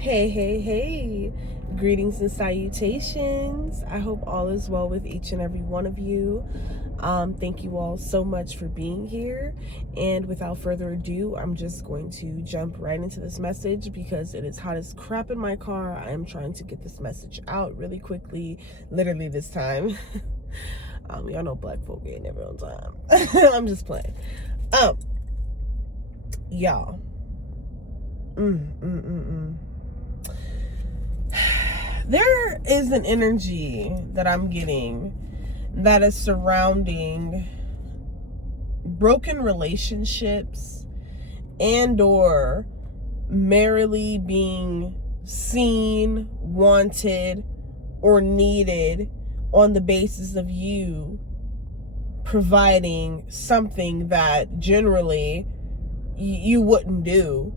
Hey, hey, hey. Greetings and salutations. I hope all is well with each and every one of you. Thank you all so much for being here. And without further ado, I'm just going to jump right into this message because it is hot as crap in my car. I am trying to get this message out really quickly, literally this time. Y'all know black folk ain't never on time. I'm just playing. Y'all. There is an energy that I'm getting that is surrounding broken relationships and or merely being seen, wanted, or needed on the basis of you providing something that generally you wouldn't do,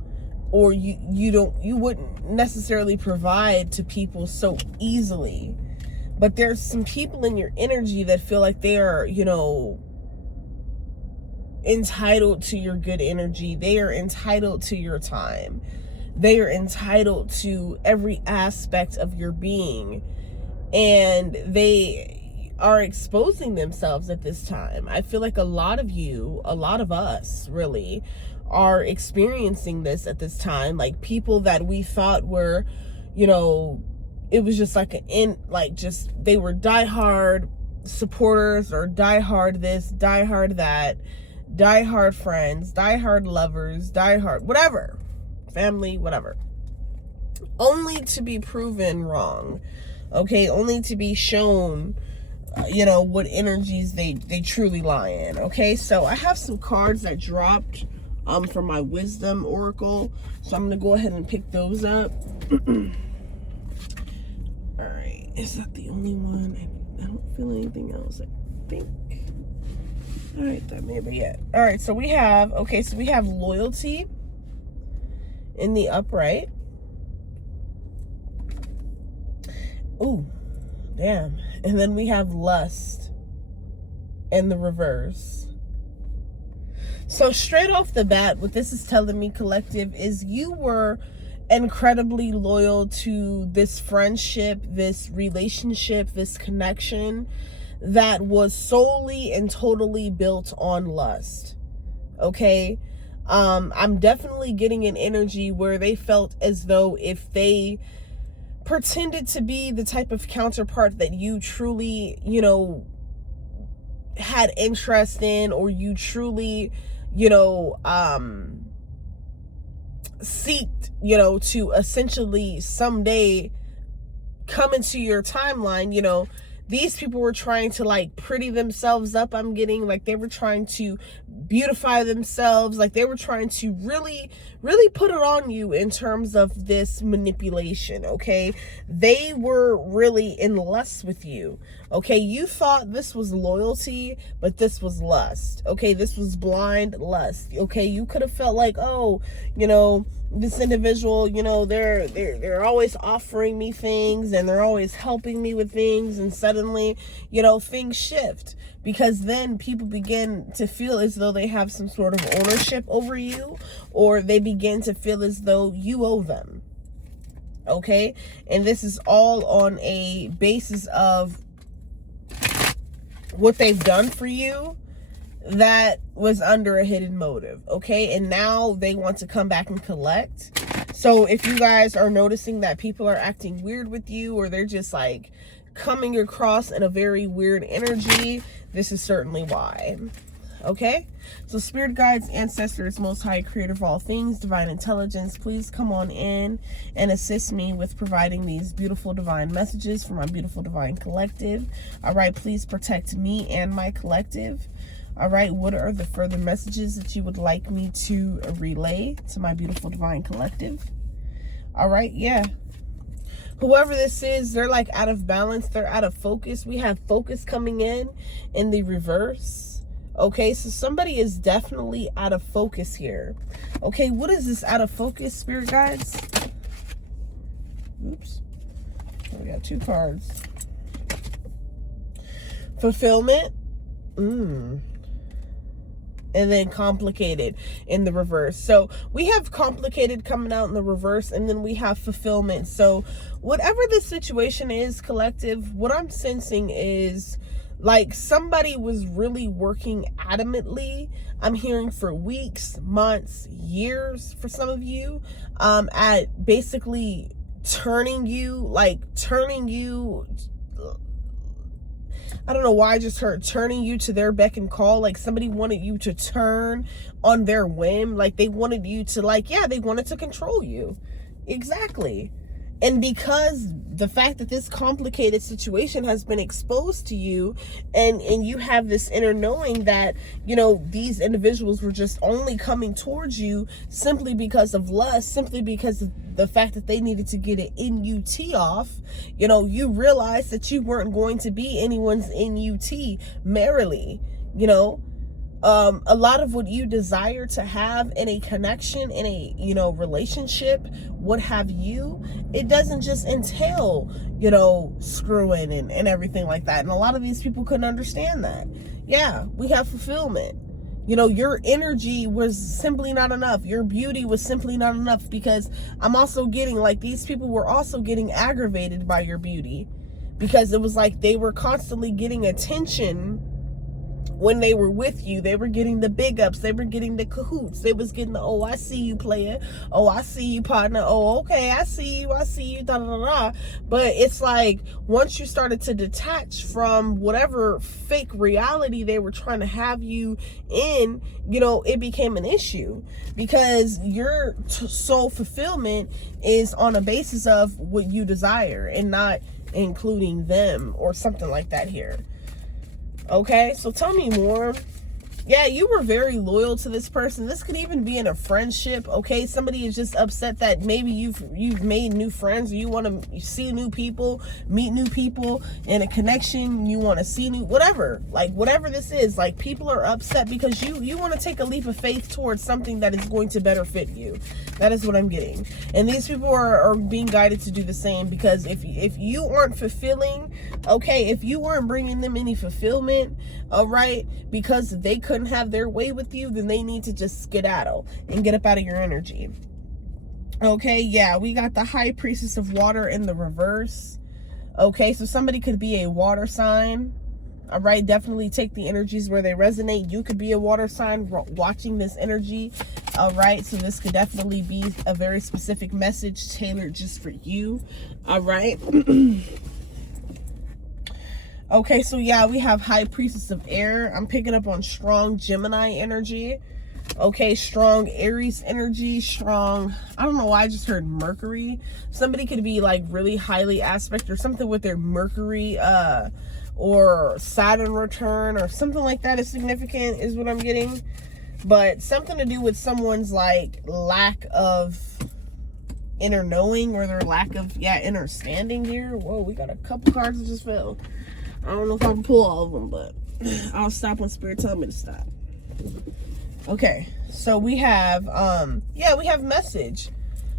or you wouldn't necessarily provide to people so easily. But there's some people in your energy that feel like they are, entitled to your good energy. They are entitled to your time. They are entitled to every aspect of your being. And they are exposing themselves at this time. I feel like a lot of us really are experiencing this at this time. Like people that we thought were, it was just like they were diehard supporters or diehard this, diehard that, diehard friends, diehard lovers, diehard whatever, family, whatever, only to be proven wrong. Okay, only to be shown what energies they truly lie in. Okay, so I have some cards that dropped from my wisdom oracle, so I'm gonna go ahead and pick those up. All right, is that the only one? I don't feel anything else, I think. All right, that may be it. All right, so we have loyalty in the upright. Ooh, damn. And then we have lust in the reverse. So straight off the bat, what this is telling me, collective, is you were incredibly loyal to this friendship, this relationship, this connection that was solely and totally built on lust. Okay? I'm definitely getting an energy where they felt as though if they pretended to be the type of counterpart that you truly, had interest in, or you truly, seeked, to essentially someday come into your timeline, these people were trying to like pretty themselves up. I'm getting like they were trying to beautify themselves, like they were trying to really put it on you in terms of this manipulation. Okay, they were really in lust with you. Okay, you thought this was loyalty, but this was lust. Okay, this was blind lust. Okay, you could have felt like, oh, this individual, they're always offering me things and they're always helping me with things, and suddenly, things shift, because then people begin to feel as though they have some sort of ownership over you, or they begin to feel as though you owe them. Okay, and this is all on a basis of what they've done for you that was under a hidden motive. Okay, and now they want to come back and collect. So if you guys are noticing that people are acting weird with you, or they're just like coming across in a very weird energy, this is certainly why. Okay, so spirit guides, ancestors, most high creator of all things, divine intelligence, please come on in and assist me with providing these beautiful divine messages for my beautiful divine collective. All right, please protect me and my collective. All right, what are the further messages that you would like me to relay to my beautiful divine collective? All right, yeah. Whoever this is, they're like out of balance. They're out of focus. We have focus coming in the reverse. Okay, so somebody is definitely out of focus here. Okay, what is this out of focus, spirit guides? Oops. We got two cards. Fulfillment. and then complicated in the reverse. So we have complicated coming out in the reverse, and then we have fulfillment. So whatever the situation is, collective, what I'm sensing is like somebody was really working adamantly. I'm hearing for weeks, months, years for some of you, at basically turning you, I don't know why I just heard turning you to their beck and call. Like somebody wanted you to turn on their whim. Like they wanted you to, like, yeah, they wanted to control you. Exactly. And because the fact that this complicated situation has been exposed to you, and you have this inner knowing that, you know, these individuals were just only coming towards you simply because of lust, simply because of the fact that they needed to get an NUT off, you know, you realize that you weren't going to be anyone's NUT merrily, you know. A lot of what you desire to have in a connection, in a, you know, relationship, what have you, it doesn't just entail, you know, screwing and everything like that. And a lot of these people couldn't understand that. Yeah, we have fulfillment. You know, your energy was simply not enough. Your beauty was simply not enough, because I'm also getting, like, these people were also getting aggravated by your beauty, because it was like they were constantly getting attention. When they were with you, they were getting the big ups, they were getting the cahoots, they was getting the, oh, I see you, player, oh, I see you, partner, oh, okay, I see you, da da da da. But it's like, once you started to detach from whatever fake reality they were trying to have you in, you know, it became an issue, because your soul fulfillment is on a basis of what you desire and not including them or something like that here. Okay, so tell me more. Yeah, you were very loyal to this person. This could even be in a friendship. Okay, somebody is just upset that maybe you've made new friends, or you want to see new people, meet new people in a connection, you want to see new, whatever, like whatever this is, like people are upset because you want to take a leap of faith towards something that is going to better fit you. That is what I'm getting. And these people are being guided to do the same, because if you aren't fulfilling, okay, if you aren't bringing them any fulfillment, all right, because they couldn't have their way with you, then they need to just skedaddle and get up out of your energy. Okay, yeah, we got the High Priestess of Water in the reverse. Okay, so somebody could be a water sign. All right, definitely take the energies where they resonate. You could be a water sign watching this energy. All right, so this could definitely be a very specific message tailored just for you. All right. Okay, so yeah, we have High Priestess of Air. I'm picking up on strong Gemini energy. Okay, strong Aries energy, strong, I don't know why I just heard Mercury. Somebody could be like really highly aspect or something with their Mercury or Saturn return or something like that is significant, is what I'm getting. But something to do with someone's like lack of inner knowing, or their lack of, yeah, understanding here. Whoa, we got a couple cards that just fell. I don't know if I can pull all of them, but I'll stop when Spirit tells me to stop. Okay, so we have, yeah, we have message.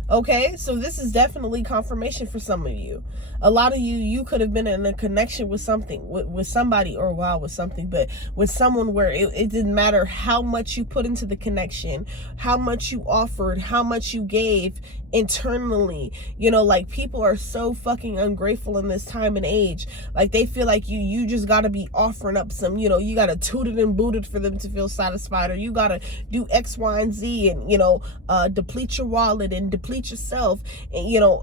Okay, so this is definitely confirmation for some of you. A lot of you could have been in a connection with something, with somebody, or wow, with something, but with someone where it didn't matter how much you put into the connection, how much you offered, how much you gave internally. You know, like, people are so fucking ungrateful in this time and age. Like, they feel like you just got to be offering up some, you know, you got to toot it and boot it for them to feel satisfied, or you got to do X, Y, and Z, and, you know, deplete your wallet and deplete yourself, and, you know,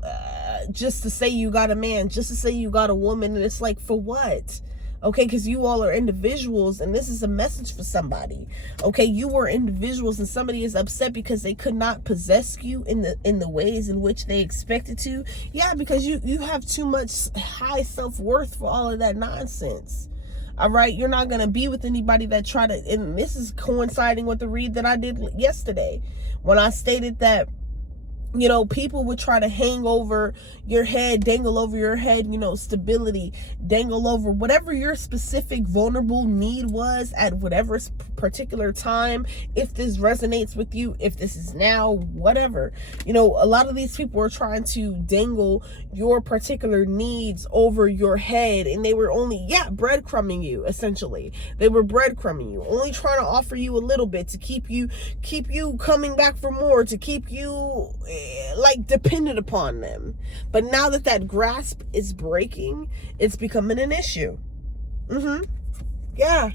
just to say you got a man, just to say you got a woman. And it's like, for what? Okay, because you all are individuals, and this is a message for somebody. Okay, you were individuals, and somebody is upset because they could not possess you in the ways in which they expected to. Yeah, because you have too much high self-worth for all of that nonsense. All right, you're not going to be with anybody that try to, and this is coinciding with the read that I did yesterday, when I stated that You know, people would try to hang over your head, dangle over your head, you know, stability, dangle over whatever your specific vulnerable need was at whatever particular time. If this resonates with you, if this is now, whatever. You know, a lot of these people were trying to dangle your particular needs over your head, and they were only, breadcrumbing you, essentially. They were breadcrumbing you, only trying to offer you a little bit to keep you coming back for more, to keep you like dependent upon them. But now that that grasp is breaking, it's becoming an issue. Yeah.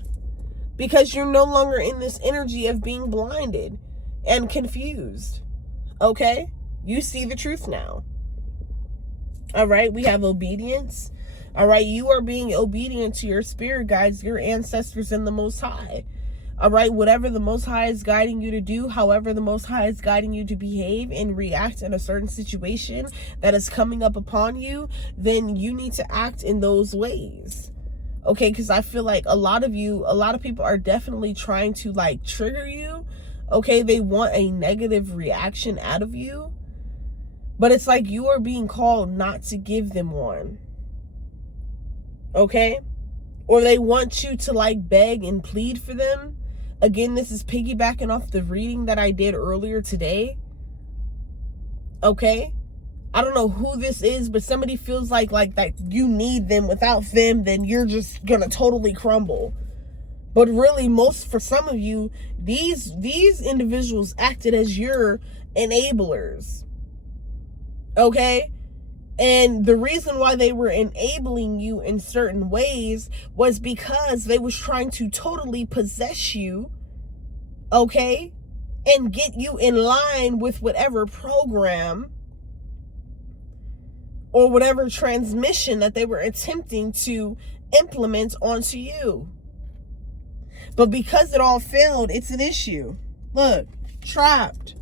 Because you're no longer in this energy of being blinded and confused. Okay? You see the truth now. All right? We have obedience. All right? You are being obedient to your spirit guides, your ancestors, and the Most High. All right, whatever the Most High is guiding you to do, however the Most High is guiding you to behave and react in a certain situation that is coming up upon you, then you need to act in those ways. Okay, because I feel like a lot of people are definitely trying to like trigger you. Okay, they want a negative reaction out of you, but it's like you are being called not to give them one. Okay, or they want you to like beg and plead for them. Again, this is piggybacking off the reading that I did earlier today. Okay? I don't know who this is, but somebody feels like that you need them. Without them, then you're just gonna totally crumble. But really, for some of you, these individuals acted as your enablers. Okay? And the reason why they were enabling you in certain ways was because they was trying to totally possess you, okay, and get you in line with whatever program or whatever transmission that they were attempting to implement onto you. But because it all failed, it's an issue. Look, trapped.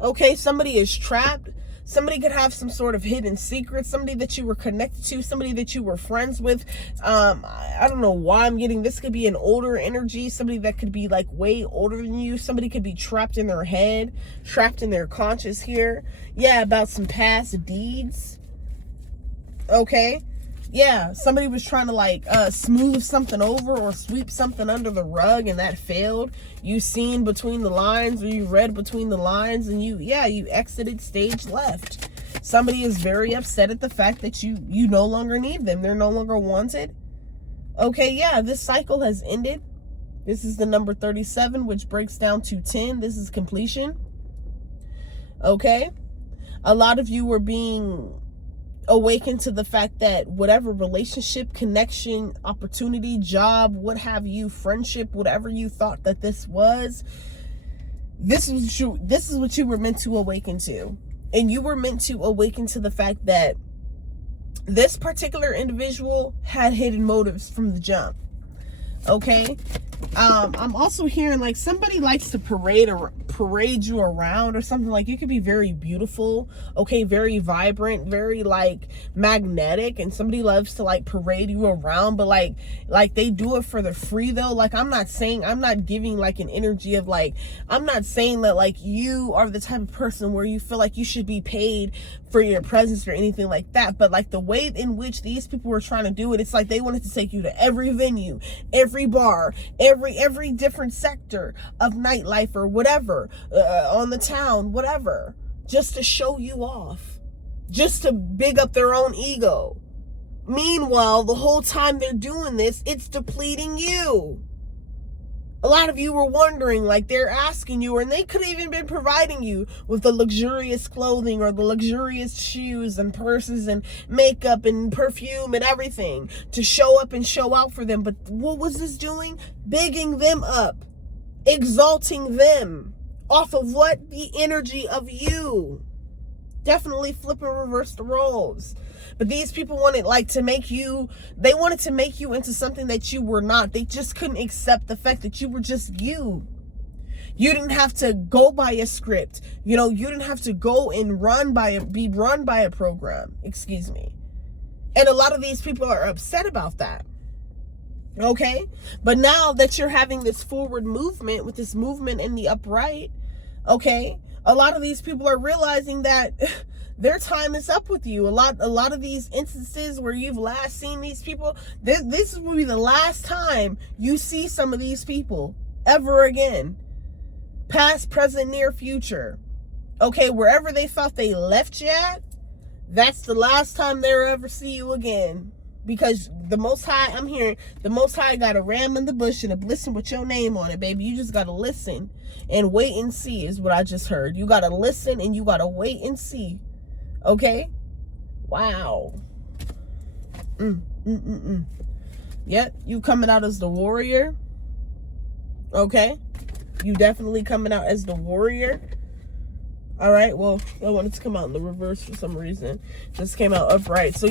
Okay, somebody is trapped. Somebody could have some sort of hidden secret, somebody that you were connected to, somebody that you were friends with. I don't know why I'm getting this. Could be an older energy, somebody that could be like way older than you. Somebody could be trapped in their head, trapped in their conscious here. Yeah, about some past deeds. Okay. Yeah, somebody was trying to like smooth something over or sweep something under the rug, and that failed. You seen between the lines, or you read between the lines, and you exited stage left. Somebody is very upset at the fact that you no longer need them. They're no longer wanted. Okay, yeah, this cycle has ended. This is the number 37, which breaks down to 10. This is completion. Okay? A lot of you were being awaken to the fact that whatever relationship, connection, opportunity, job, what have you, friendship, whatever you thought that this was, this is what you were meant to awaken to. And you were meant to awaken to the fact that this particular individual had hidden motives from the jump. Okay? I'm also hearing like somebody likes to parade you around or something. Like you could be very beautiful, okay, very vibrant, very like magnetic, and somebody loves to like parade you around, but like they do it for the free though. Like I'm not giving like an energy of like, I'm not saying that like you are the type of person where you feel like you should be paid for your presence or anything like that, but like the way in which these people were trying to do it, it's like they wanted to take you to every venue, every bar, every different sector of nightlife or whatever, on the town, whatever, just to show you off, just to big up their own ego. Meanwhile, the whole time they're doing this, it's depleting you. A lot of you were wondering, like they're asking you, and they could have even been providing you with the luxurious clothing or the luxurious shoes and purses and makeup and perfume and everything to show up and show out for them. But what was this doing? Bigging them up, exalting them off of what? The energy of you. Definitely flip and reverse the roles. But these people wanted to make you into something that you were not. They just couldn't accept the fact that you were just you. You didn't have to go by a script. You didn't have to go and be run by a program. Excuse me. And a lot of these people are upset about that. Okay? But now that you're having this forward movement with this movement in the upright, okay? A lot of these people are realizing that their time is up with you. A lot of these instances where you've last seen these people, this will be the last time you see some of these people ever again. Past, present, near future. Okay, wherever they thought they left you at, that's the last time they'll ever see you again. Because the Most High, I'm hearing, the Most High got a ram in the bush and a blessing with your name on it, baby. You just got to listen and wait and see is what I just heard. You got to listen and you got to wait and see. Okay? Wow. Yep, you coming out as the warrior. Okay? You definitely coming out as the warrior. All right, well, I wanted to come out in the reverse for some reason. Just came out upright. So,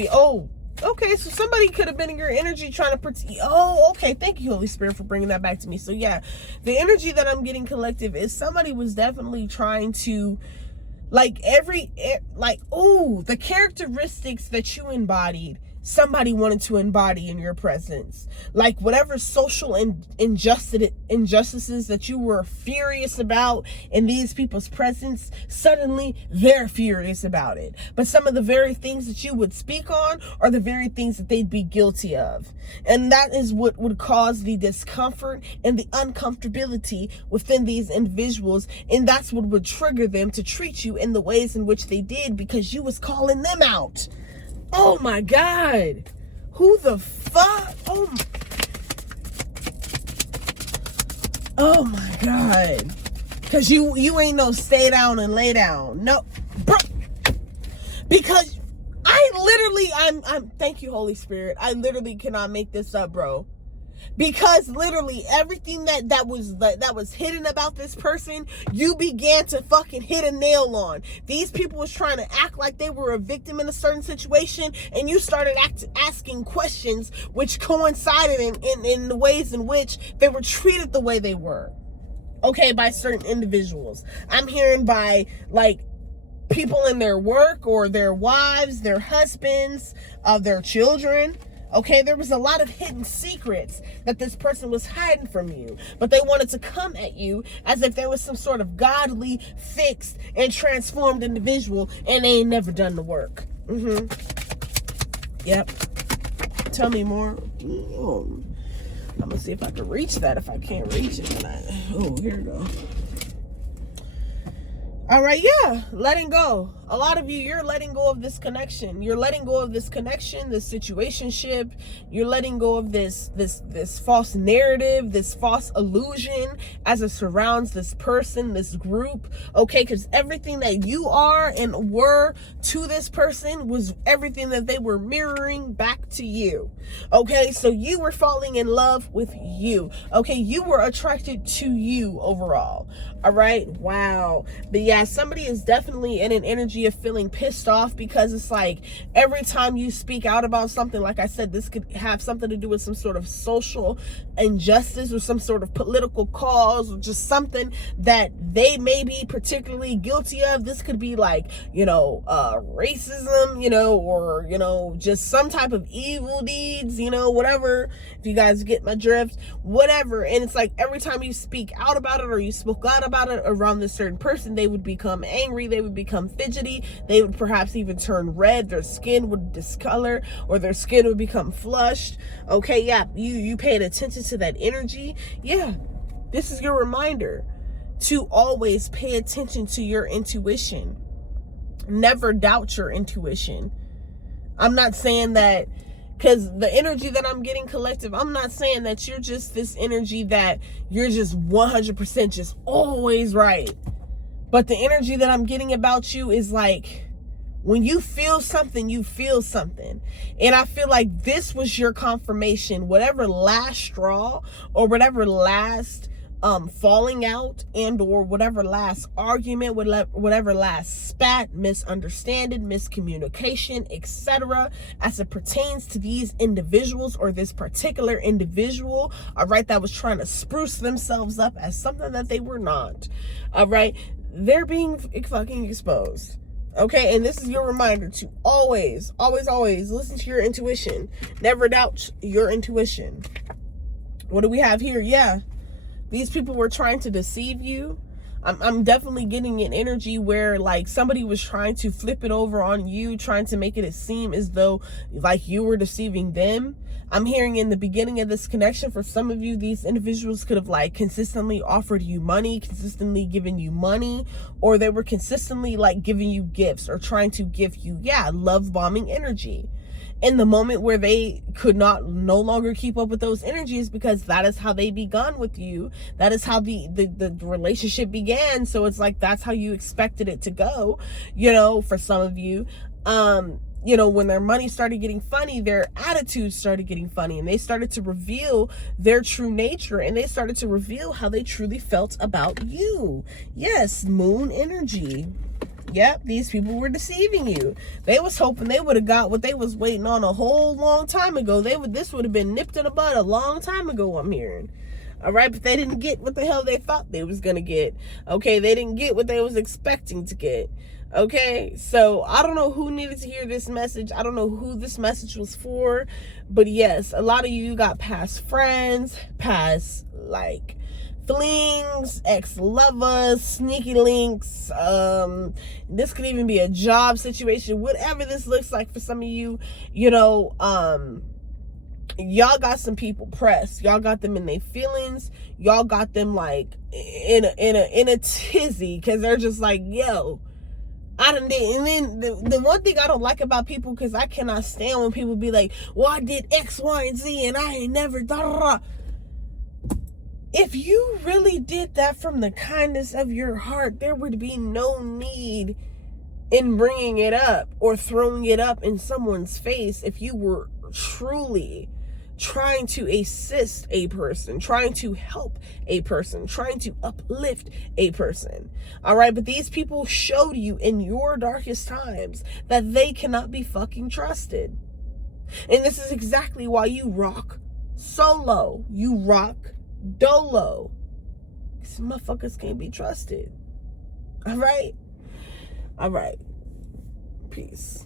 okay, so somebody could have been in your energy trying to protect. Oh, okay. Thank you, Holy Spirit, for bringing that back to me. So, yeah, the energy that I'm getting collective is somebody was definitely trying to, the characteristics that you embodied, somebody wanted to embody in your presence. Like whatever social injustices that you were furious about in these people's presence, suddenly they're furious about it. But some of the very things that you would speak on are the very things that they'd be guilty of. And that is what would cause the discomfort and the uncomfortability within these individuals. And that's what would trigger them to treat you in the ways in which they did, because you was calling them out. Oh my God. Who the fuck? Oh my God. Cause you ain't no stay down and lay down. No, bro. Because I'm thank you, Holy Spirit. I literally cannot make this up, bro. Because literally everything that was hidden about this person, you began to fucking hit a nail on. These people was trying to act like they were a victim in a certain situation, and you started asking questions which coincided in the ways in which they were treated the way they were. Okay, by certain individuals. I'm hearing by people in their work, or their wives, their husbands, their children. Okay, there was a lot of hidden secrets that this person was hiding from you, but they wanted to come at you as if there was some sort of godly, fixed, and transformed individual, and they ain't never done the work. Yep. Tell me more. I'm gonna see if I can reach that. If I can't reach it, then here we go. All right, yeah, letting go. A lot of you, you're letting go of this connection. You're letting go of this connection, this situationship. You're letting go of this false narrative, this false illusion as it surrounds this person, this group. Okay, because everything that you are and were to this person was everything that they were mirroring back to you. Okay, so you were falling in love with you. Okay, you were attracted to you overall. All right, wow. But yeah, somebody is definitely in an energy of feeling pissed off, because it's like every time you speak out about something, like I said, this could have something to do with some sort of social injustice or some sort of political cause, or just something that they may be particularly guilty of. This could be racism, or, just some type of evil deeds, whatever, if you guys get my drift, whatever. And it's like every time you speak out about it, or you spoke out about it around this certain person, they would become angry, they would become fidgety, they would perhaps even turn red, their skin would discolor, or their skin would become flushed. Okay, yeah, you paid attention to that energy. Yeah, this is your reminder to always pay attention to your intuition. Never doubt your intuition. I'm not saying that, because the energy that I'm getting collective, I'm not saying that you're just this energy that you're just 100% just always right. But the energy that I'm getting about you is like, when you feel something, you feel something. And I feel like this was your confirmation. Whatever last straw, or whatever last falling out, and or whatever last argument, whatever last spat, misunderstanding, miscommunication, etc., as it pertains to these individuals, or this particular individual, all right, that was trying to spruce themselves up as something that they were not. All right, they're being fucking exposed. Okay, and this is your reminder to always listen to your intuition. Never doubt your intuition. What do we have here? Yeah, these people were trying to deceive you. I'm definitely getting an energy where like somebody was trying to flip it over on you, trying to make it seem as though like you were deceiving them. I'm hearing in the beginning of this connection, for some of you, these individuals could have like consistently offered you money, consistently given you money, or they were consistently like giving you gifts or trying to give you, love bombing energy. In the moment where they could no longer keep up with those energies, because that is how they begun with you. That is how the relationship began. So it's like, that's how you expected it to go, for some of you. When their money started getting funny, their attitudes started getting funny, and they started to reveal their true nature, and they started to reveal how they truly felt about you. Yes, moon energy. Yep, these people were deceiving you. They was hoping they would have got what they was waiting on a whole long time ago. This would have been nipped in the bud a long time ago, I'm hearing. All right, but they didn't get what the hell they thought they was going to get. Okay, they didn't get what they was expecting to get. Okay, so I don't know who needed to hear this message. I don't know who this message was for. But yes, a lot of you got past friends, past like flings, ex-lovers, sneaky links. This could even be a job situation. Whatever this looks like for some of you, y'all got some people pressed. Y'all got them in their feelings. Y'all got them like in a tizzy, because they're just like, yo, I done did. And then the one thing I don't like about people, because I cannot stand when people be like, well, I did X, Y, and Z, and I ain't never da. If you really did that from the kindness of your heart, there would be no need in bringing it up or throwing it up in someone's face if you were truly trying to assist a person, trying to help a person, trying to uplift a person. All right, but these people showed you in your darkest times that they cannot be fucking trusted. And this is exactly why you rock solo. You rock dolo. These motherfuckers can't be trusted. All right? All right. Peace.